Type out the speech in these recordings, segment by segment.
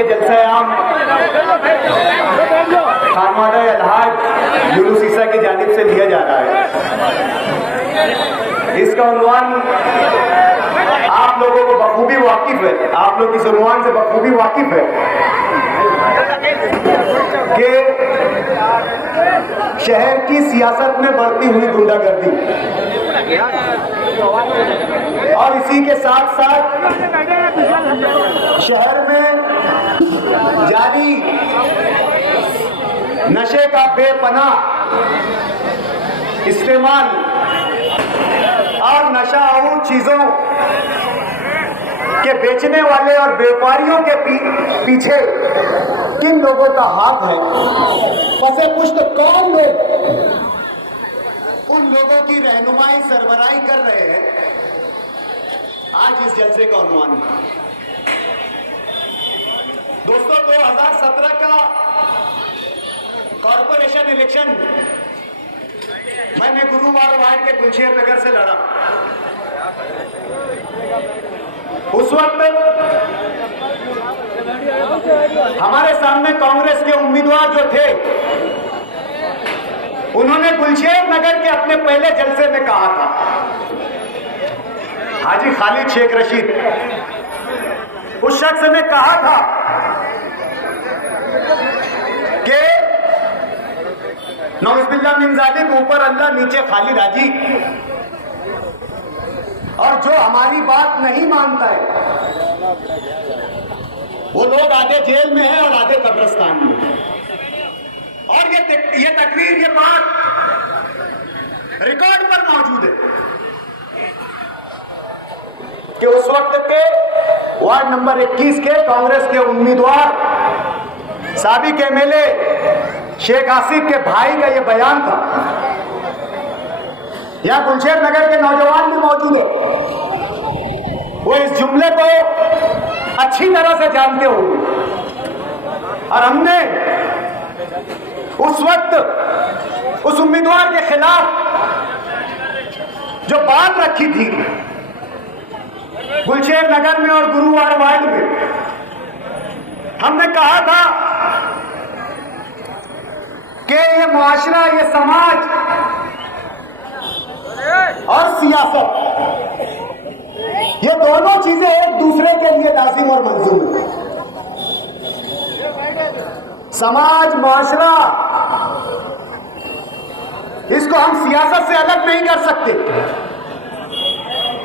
ये जलसा आम खानवादा अलहाज यूनुस ईसा की जानिब से लिया जा रहा है। इसका उन्वान आप लोगों को बखूबी वाकिफ है, आप लोग इस उन्वान से बखूबी वाकिफ है कि शहर की सियासत में बढ़ती हुई गुंडागर्दी और इसी के साथ साथ शहर में जारी नशे का बेपनाह इस्तेमाल और नशाऊ चीजों के बेचने वाले और व्यापारियों के पीछे किन लोगों का हाथ है, पसे पुष्ट कौन लोग उन लोगों की रहनुमाई सरबराही कर रहे हैं, आज इस जलसे का उन्वान है। दोस्तों, 2017 का कॉर्पोरेशन इलेक्शन मैंने गुरुवार वार्ड के गुलशेर नगर से लड़ा। उस वक्त हमारे सामने कांग्रेस के उम्मीदवार जो थे, उन्होंने गुलशेर नगर के अपने पहले जलसे में कहा था, हाजी खालिद शेख रशीद, उस शख्स ने कहा था कि नौज़बिल्लाह मिन ज़ालिक, ऊपर अल्लाह नीचे खालिद हाजी, और जो हमारी बात नहीं मानता है वो लोग आधे जेल में है और आधे कब्रिस्तान में। और ये तकरीर, ये बात रिकॉर्ड पर मौजूद है कि उस वक्त के वार्ड नंबर 21 के कांग्रेस के उम्मीदवार साबिक एमएलए शेख आसिफ के भाई का यह बयान था। यहां गुलशेर नगर के नौजवान भी मौजूद है, वो इस जुमले को अच्छी तरह से जानते होंगे। और हमने उस वक्त उस उम्मीदवार के खिलाफ जो बात रखी थी गुलशेर नगर में और गुरुवार वार्ड में, हमने कहा था कि ये मुआशरा, ये समाज और सियासत, ये दोनों चीजें एक दूसरे के लिए लाजिम और मंजूर है। समाज, मुआशरा, इसको हम सियासत से अलग नहीं कर सकते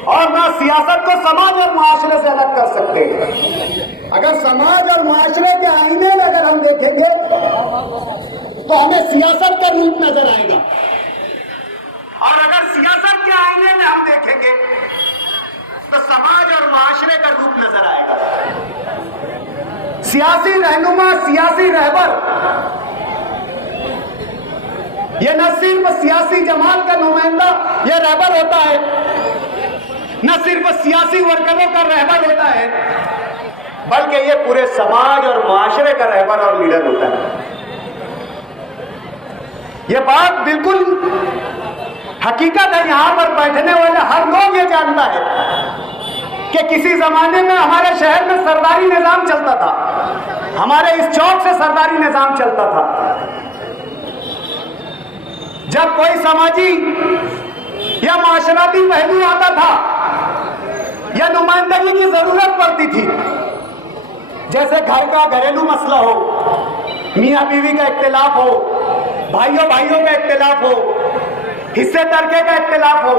और ना सियासत को समाज और मुआशरे से अलग कर सकते। अगर समाज और मुआशरे के आईने में अगर हम देखेंगे तो हमें सियासत का रूप नजर आएगा, और अगर सियासत के आईने में हम देखेंगे तो समाज और मुआशरे का रूप नजर आएगा। सियासी रहनुमा, सियासी रहबर, यह न सिर्फ सियासी जमात का नुमाइंदा या रहबर होता है, न सिर्फ सियासी वर्करों का रहबर होता है, बल्कि यह पूरे समाज और मुआशरे का रहबर और लीडर होता है। यह बात बिल्कुल हकीकत है। यहां पर बैठने वाले हर लोग ये जानता है कि किसी जमाने में हमारे शहर में सरदारी निजाम चलता था, हमारे इस चौक से सरदारी निजाम चलता था। जब कोई समाजी या माशराती पहलू आता था या नुमाइंदगी की जरूरत पड़ती थी, जैसे घर का घरेलू मसला हो, मियां बीवी का इख्तिलाफ हो, भाइयों भाइयों का इख्तिलाफ हो, हिस्से तरके का इख्तिलाफ हो,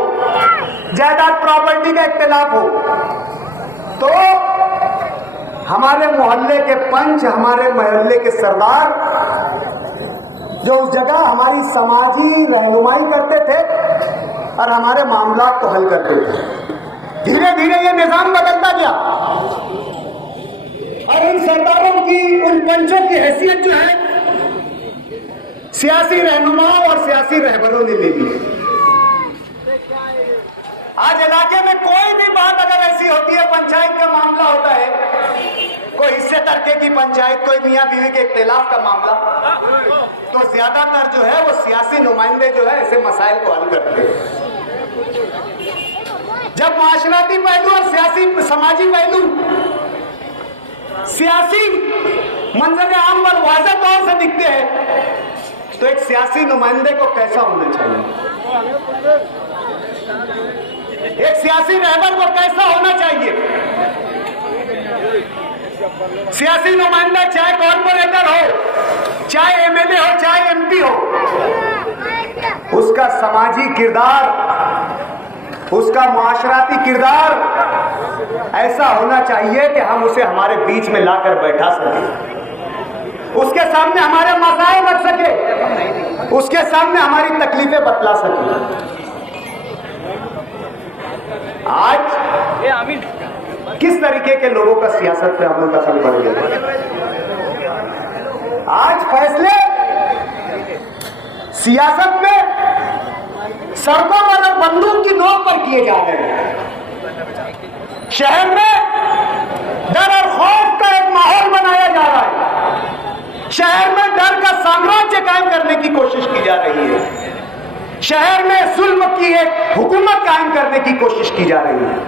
जायदाद प्रॉपर्टी का इख्तिलाफ हो, तो हमारे मोहल्ले के पंच, हमारे मोहल्ले के सरदार जो उस जगह हमारी समाजी रहनुमाई करते थे और हमारे मामला को हल करते थे। धीरे धीरे ये निजाम बदलता गया और उन सरदारों की, उन पंचों की हैसियत जो है सियासी रहनुमाओं और सियासी रहबरों ने ले ली। आज इलाके में कोई भी बात अगर ऐसी होती है, पंचायत का मामला होता है, कोई हिस्से तरके की पंचायत, कोई मियां बीवी के इख्तिलाफ का मामला, तो ज्यादातर जो है वो सियासी नुमाइंदे जो है ऐसे मसाइल को हल करते हैं। जब माशराती पहलू और सियासी समाजी पहलू सियासी मंजर आम पर वाज़ेह तौर से दिखते हैं, तो एक सियासी नुमाइंदे को कैसा होना चाहिए, एक सियासी रहबर को कैसा होना चाहिए। सियासी नुमाइंदा चाहे कॉर्पोरेटर हो, चाहे एमएलए हो, चाहे एमपी हो, उसका समाजी किरदार, उसका मुआशराती किरदार ऐसा होना चाहिए कि हम उसे हमारे बीच में लाकर बैठा सके, उसके सामने हमारे मसाइल रख सके, उसके सामने हमारी तकलीफें बतला सके। आज किस तरीके के लोगों का सियासत पे अमल दखल बढ़ गया। आज फैसले सियासत में सड़कों पर और बंदूक की नोक पर किए जा रहे हैं। शहर में डर और खौफ का एक माहौल बनाया जा रहा है। शहर में डर का साम्राज्य कायम करने की कोशिश की जा रही है। शहर में जुल्म की एक हुकूमत कायम करने की कोशिश की जा रही है।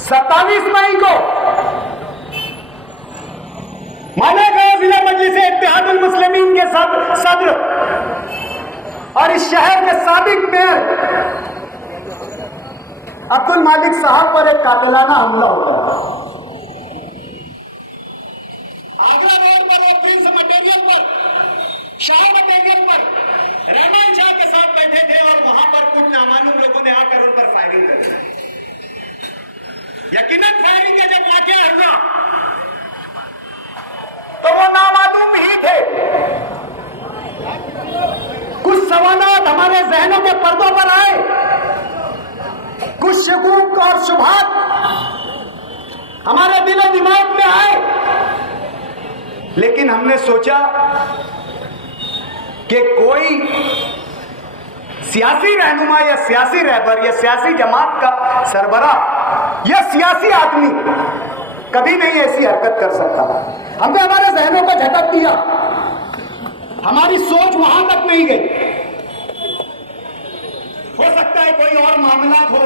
27 मई को मालेगांव जिला मजलिस इत्तेहादुल मुस्लिमीन के सदर और इस शहर के साबिक मेयर अब्दुल मालिक साहब पर एक कातिलाना हमला होता है। आगरा रोड पर वो प्रिंस मटेरियल पर, शाह मटेरियल पर रहमान शाह के साथ बैठे थे और वहां पर कुछ नामालूम लोगों ने आकर उन पर फायरिंग कर। यकीनन फायरिंग का जब वाकया हुआ तो वो नामालूम ही थे। कुछ सवालात हमारे जहनों के पर्दों पर आए, कुछ शकूक और शुबहात हमारे दिलो दिमाग में आए, लेकिन हमने सोचा कि कोई सियासी रहनुमा या सियासी रहबर या सियासी जमात का सरबराह या सियासी आदमी कभी नहीं ऐसी हरकत कर सकता। हमने हमारे जहनों को झटक दिया, हमारी सोच वहां तक नहीं गई। हो सकता है कोई और मामला हो,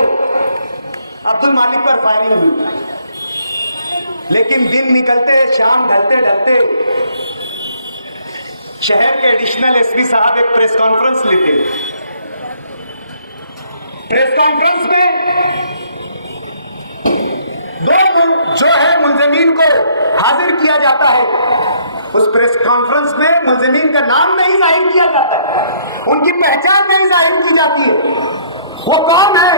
अब्दुल मालिक पर फायरिंग हुई, लेकिन दिन निकलते शाम ढलते ढलते शहर के एडिशनल एसपी साहब एक प्रेस कॉन्फ्रेंस लेते। प्रेस कॉन्फ्रेंस में जो है मुलजिमीन को हाजिर किया जाता है। उस प्रेस कॉन्फ्रेंस में मुलजिमीन का नाम नहीं जाहिर किया जाता है, उनकी पहचान नहीं जाहिर की जाती है। वो कौन है,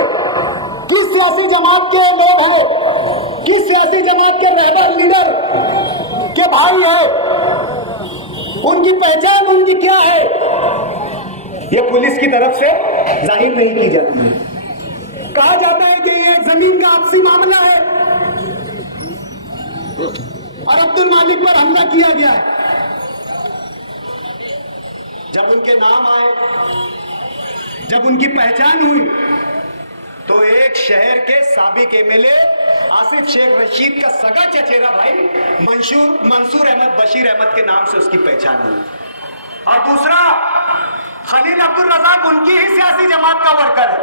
किस सियासी जमात के लोग हैं, किस सियासी जमात के रहबर लीडर के भाई है, उनकी पहचान उनकी क्या है, ये पुलिस की तरफ से जाहिर नहीं की जाती है। कहा जाता है कि ये जमीन का आपसी मामला है और अब्दुल मालिक पर हमला किया गया है। जब उनके नाम आए, जब उनकी पहचान हुई, तो एक शहर के साबिक एमएलए आसिफ शेख रशीद का सगा चचेरा भाई मंसूर अहमद बशीर अहमद के नाम से उसकी पहचान हुई, और दूसरा खलील अब्दुल रज़ाक उनकी ही सियासी जमात का वर्कर है।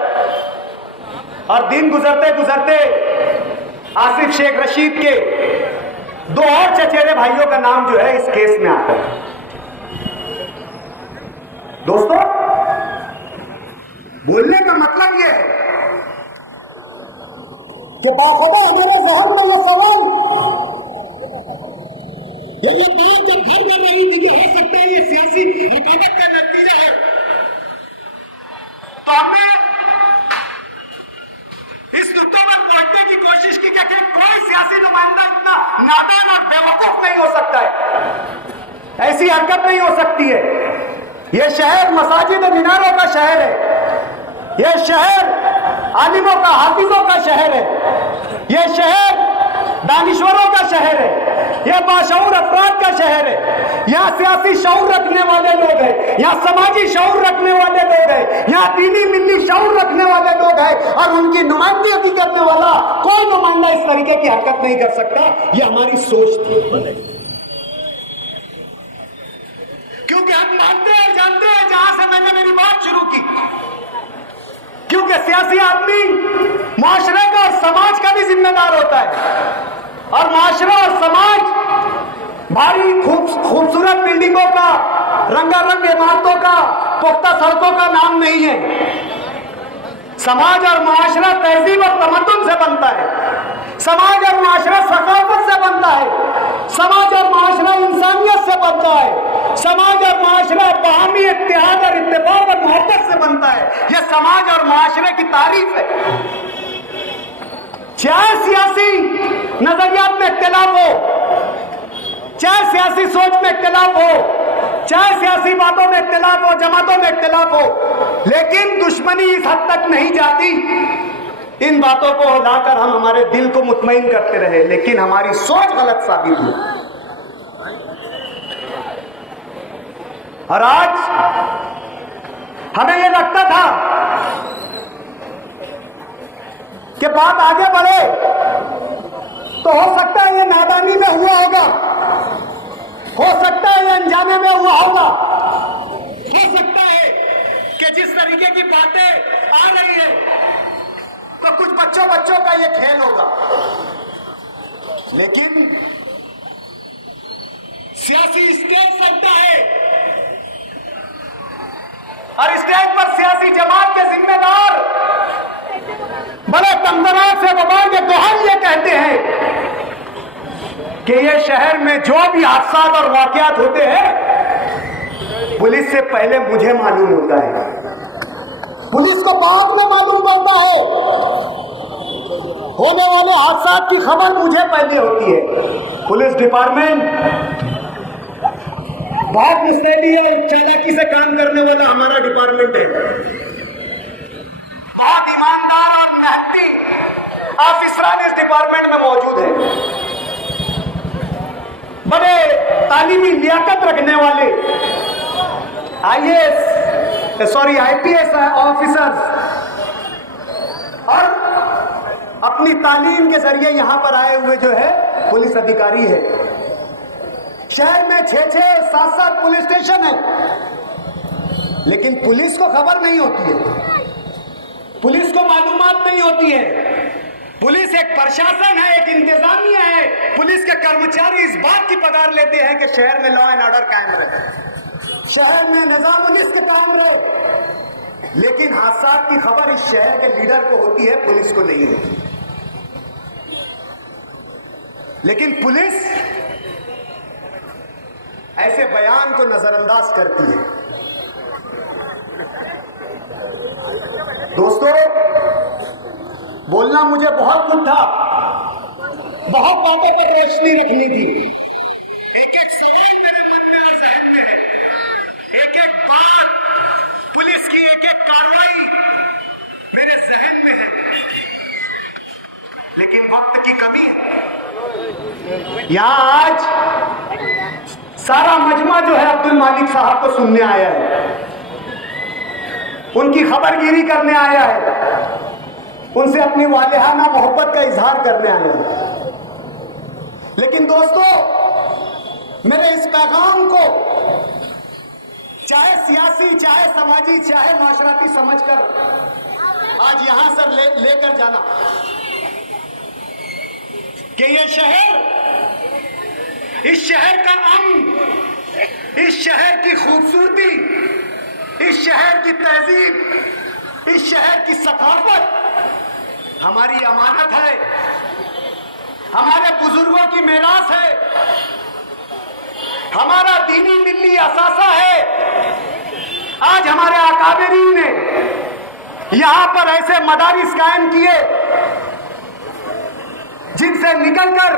और दिन गुजरते गुजरते आसिफ शेख रशीद के दो और चचेरे भाइयों का नाम जो है इस केस में आता है। दोस्तों, बोलने का मतलब यह है कि बाखबर हमारे जहन में यह सवाल, ये बात जब घर कर रही थी कि हो सकता है ये सियासी रुकावट का नतीजा है, तो हमने इस नुक्ते पर पहुंचने की कोशिश की कि कोई सियासी नुमाइंदा इतना नादान और बेवकूफ नहीं हो सकता है, ऐसी हरकत नहीं हो सकती है। यह शहर मसाजिद और मीनारों का शहर है, यह शहर आलिमों का, हाफिजों का शहर है, यह शहर दानिश्वरों का शहर है, यह बाशऊर अफराद का शहर है। यहाँ सियासी शऊर रखने वाले लोग हैं, यहाँ समाजी शऊर रखने वाले लोग हैं, यहाँ दीनी मिल्ली शऊर रखने वाले लोग हैं, और उनकी नुमाइंदगी करने वाला कोई नुमाइंदा इस तरीके की हरकत नहीं कर सकता। यह हमारी सोच थी, क्योंकि हम मानते हैं, जानते हैं, जहां से मैंने मेरी बात शुरू की, क्योंकि कि सियासी आदमी माशरे का और समाज का भी जिम्मेदार होता है, और माशरा और समाज भारी खूबसूरत बिल्डिंगों का, रंगारंग इमारतों का, पुख्ता सड़कों का नाम नहीं है। समाज और माशरा तहजीब और तमद्दुन से बनता है, समाज और माशरा सकाफत से बनता है, समाज और माशरा इंसानियत से बनता है, समाज और माशरा बाहमी इत्तेहाद और इत्तेफाक और मोहब्बत से बनता है। यह समाज और माशरे की तारीफ है। चाहे सियासी नजरियात में इख्तिलाफ हो, चाहे सियासी सोच में इख्तिलाफ हो, चाहे सियासी बातों में इख्तिलाफ हो, जमातों में इख्तिलाफ हो, लेकिन दुश्मनी इस हद तक नहीं जाती। इन बातों को लाकर हम हमारे दिल को मुतमईन करते रहे, लेकिन हमारी सोच गलत साबित हुई। और आज हमें यह लगता था कि बात आगे बढ़े तो हो सकता है ये नादानी में हुआ होगा, हो सकता है ये अनजाने में हुआ होगा, हो सकता है कि जिस तरीके की बातें आ रही है तो कुछ बच्चों का ये खेल होगा। लेकिन सियासी स्टेज सकता है, और स्टेज पर सियासी जमात के जिम्मेदार बड़े तमतनाव से वबाल के दोहन ये कहते हैं कि ये शहर में जो भी हादसा और वाकयात होते हैं पुलिस से पहले मुझे मालूम होता है, पुलिस को बाद में मालूम पड़ता है, होने वाले हादसा की खबर मुझे पहले होती है। पुलिस डिपार्टमेंट बहुत मुस्तैदी और चालाकी से काम करने वाला हमारा डिपार्टमेंट है। बहुत ईमानदार और मेहनती ऑफिसरान इस डिपार्टमेंट में मौजूद हैं। बड़े तालीमी लियाकत रखने वाले आईपीएस ऑफिसर्स और अपनी तालीम के जरिए यहां पर आए हुए जो है पुलिस अधिकारी है। शहर में 6-6, 7-7 पुलिस स्टेशन है, लेकिन पुलिस को खबर नहीं होती है, पुलिस को मालूमात नहीं होती है। पुलिस एक प्रशासन है, एक इंतजामिया है। पुलिस के कर्मचारी इस बात की पगार लेते हैं कि शहर में लॉ एंड ऑर्डर कायम रहे, शहर में निजाम-उल-मुल्क कायम रहे। लेकिन हादसा की खबर इस शहर के लीडर को होती है, पुलिस को नहीं होती। लेकिन पुलिस ऐसे बयान को नजरअंदाज करती है। दोस्तों, बोलना मुझे बहुत कुछ था, बहुत बातों पर रोशनी रखनी थी। एक एक सवाल मेरे मन में और ज़हन में है, एक एक बात, पुलिस की एक एक कार्रवाई मेरे ज़हन में है, लेकिन वक्त की कमी है। यहां आज सारा मजमा जो है अब्दुल मालिक साहब को सुनने आया है, उनकी खबरगिरी करने आया है, उनसे अपनी वालिहाना मोहब्बत का इजहार करने आया है। लेकिन दोस्तों, मेरे इस पैगाम को चाहे सियासी, चाहे समाजी, चाहे माशराती समझकर आज यहां से लेकर जाना कि ये शहर, इस शहर का अमन, इस शहर की खूबसूरती, इस शहर की तहजीब, इस शहर की सकाफत हमारी अमानत है, हमारे बुजुर्गों की मेरास है, हमारा दीनी मिल्ली असासा है। आज हमारे अकाबिरीन ने यहां पर ऐसे मदारिस कायम किए जिनसे निकलकर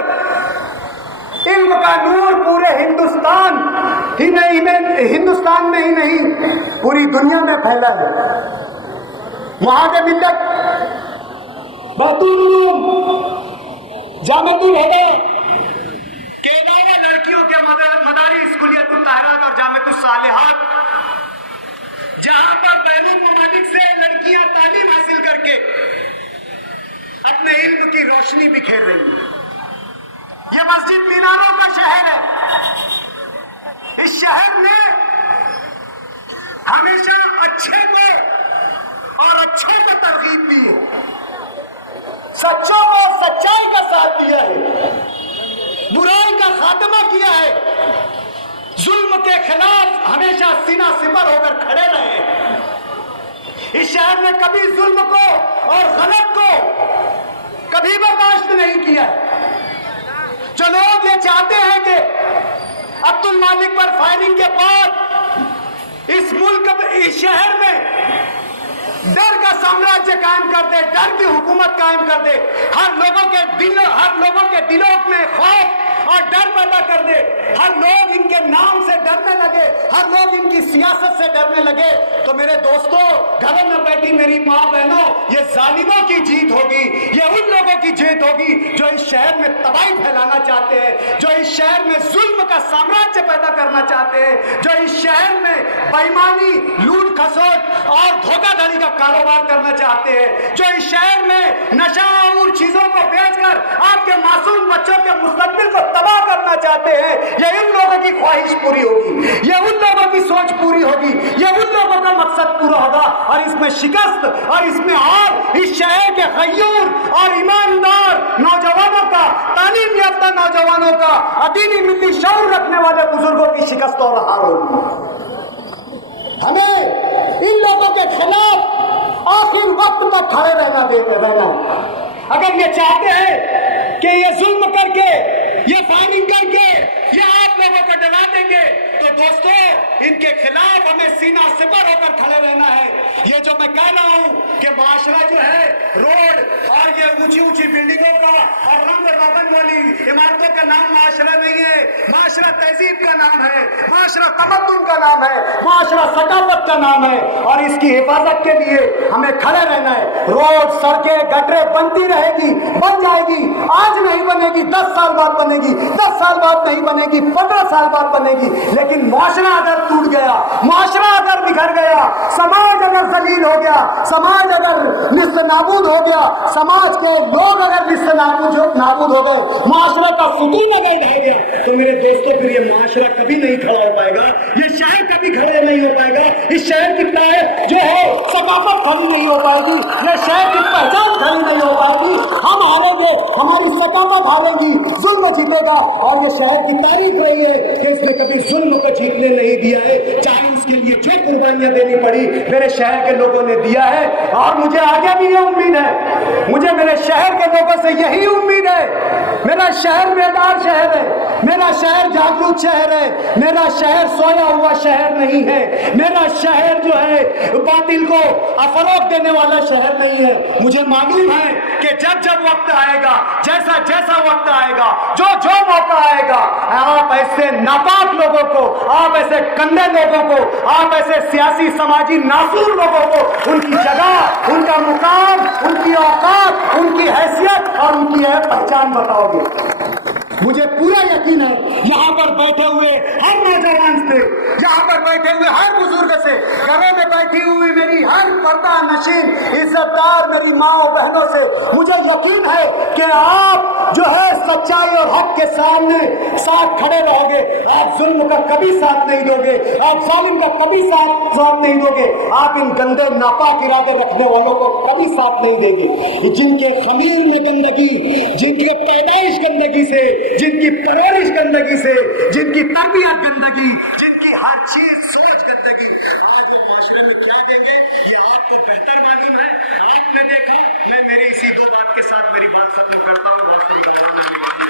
इल्म का नूर पूरे हिंदुस्तान में ही नहीं पूरी दुनिया में फैला है। वहां के मिल्लत बतून जामतुल हुदा के अलावा लड़कियों के मदारिस कुलियतुल ताहिरात और जामिअतुस सालिहात, जहां पर बैरून ममालिक से लड़कियां तालीम हासिल करके अपने इल्म की रोशनी बिखेर रही हैं। यह मस्जिद मीनारों का शहर है। इस शहर ने हमेशा अच्छे को और अच्छों को तरगीब सीना सिपर होकर खड़े रहे। इस शहर ने कभी जुल्म को और गलत को कभी बर्दाश्त नहीं किया। जो लोग ये चाहते हैं कि अब्दुल मालिक पर फायरिंग के बाद इस मुल्क इस शहर में डर का साम्राज्य कायम कर दे, डर की हुकूमत कायम कर दे, हर लोगों के दिलों में खौफ और डर पैदा कर दे, हर लोग इनके नाम से डरने लगे, हर लोग इनकी सियासत से डरने लगे, तो मेरे दोस्तों, घरों में बैठी मेरी माँ बहनों, ये जालिमों की जीत होगी। ये उन लोगों की जीत होगी जो इस शहर में तबाही फैलाना चाहते हैं, जो इस शहर में जुल्म का साम्राज्य पैदा करना चाहते हैं, जो इस शहर में बेईमानी, लूट खसोट और धोखाधड़ी का कारोबार करना चाहते हैं, जो इस शहर में नशा और चीजों को बेचकर आपके मासूम बच्चों के मुस्तकबिल को तबाह करना चाहते हैं। ये उन लोगों की ख्वाहिश पूरी होगी, ये उन लोगों की सोच पूरी होगी, ये उन लोगों का मकसद पूरा होगा। और इसमें शिकस्त और इसमें और इस शहर के गयूर और ईमानदार नौजवानों का, तालीम याफ्ता नौजवानों का, अदीनी मिल्ली शऊर रखने वाले बुजुर्गों की शिकस्त और हार होगी। हमें इन लोगों के खिलाफ आखिर वक्त तक खड़े रहना। अगर ये चाहते हैं कि ये जुल्म करके, ये फायरिंग करके ये आप लोगों को डरा देंगे, तो दोस्तों इनके खिलाफ हमें सीना सिपर होकर खड़े रहना है। ये जो मैं कह रहा हूं कि माशरा जो है रोड और ये ऊंची ऊंची बिल्डिंगों का और रंग रबन वाली इमारतों का नाम माशरा नहीं है, माशरा तहजीब का नाम है, माशरा तमद्दुन का नाम है, माशरा सकाफत का नाम है। और इसकी हिफाजत के लिए हमें खड़े रहना है। रोड, सड़कें, गटरें बनती रहेगी, बन जाएगी, आज नहीं बनेगी, 10 साल बाद बनेगी, 10 साल बाद नहीं बनेगी, 15 साल बाद बनेगी। लेकिन माशरा अगर टूट गया, माशरा अगर बिखर गया, समाज अगर जलील हो गया, समाज अगर निस्फ नाबूद हो गया, समाज के लोग अगर निस्फ नाबूद हो गए, माशरा का सुकून अगर ढह गया, तो मेरे दोस्तों फिर ये माशरा कभी नहीं खड़ा हो पाएगा, ये शहर कभी खड़े नहीं हो पाएगा। इस शहर की जो है सकाफत खड़ी नहीं हो पाएगी, ये शहर की पहचान खड़ी नहीं हो पाएगी। हम हारेंगे, हमारी सकाफत हारेगी, जुल्म जीतेगा। और ये शहर की तारीफ रही है कि इसने कभी जुल्म को जीतने नहीं दिया है, चाहे उसके लिए जो कुर्बानियां देनी पड़ी मेरे शहर के लोगों ने दिया है। और मुझे आगे भी ये उम्मीद है, मुझे मेरे शहर के लोगों से यही उम्मीद है। मेरा शहर बेदार शहर है, मेरा शहर जागरूक शहर है, मेरा शहर सोया हुआ शहर नहीं है, मेरा शहर जो है बातिल को फरोग देने वाला शहर नहीं है। मुझे मालूम है कि जब जब वक्त आएगा, जैसा जैसा वक्त आएगा, जो जो मौका आएगा, आप ऐसे नापाक लोगों को, आप ऐसे गंदे लोगों को, आप ऐसे सियासी समाजी नासूर लोगों को उनकी जगह, उनका मुकाम, उनकी औकात, उनकी हैसियत और उनकी पहचान बताओगे। मुझे पूरा यकीन है यहाँ पर बैठे हुए हर नौजवान से, यहाँ पर बैठे हुए हर बुजुर्ग से, घरों में बैठी हुई मेरी हर पर्दा नशीन इज्जतदार मेरी माँ और बहनों से मुझे यकीन है कि आप जो है सच्चाई और हक के साथ खड़े रहोगे। आप जुल्म का कभी साथ नहीं दोगे, आप जालिम का कभी साथ नहीं दोगे, आप इन गंदे नापाक इरादे रखने वालों को कभी साथ नहीं देंगे। जिनके खमीर में गंदगी, जिनकी पैदाइश गंदगी से, जिनकी परवरिश गंदगी से, जिनकी तरबियत गंदगी, जिनकी हर चीज सोच गंदगी, आज ये माशरे में क्या देंगे ये आपको बेहतर मालूम है। आपने देखा, मैं मेरी इसी दो बात के साथ मेरी बात खत्म करता हूँ। बहुत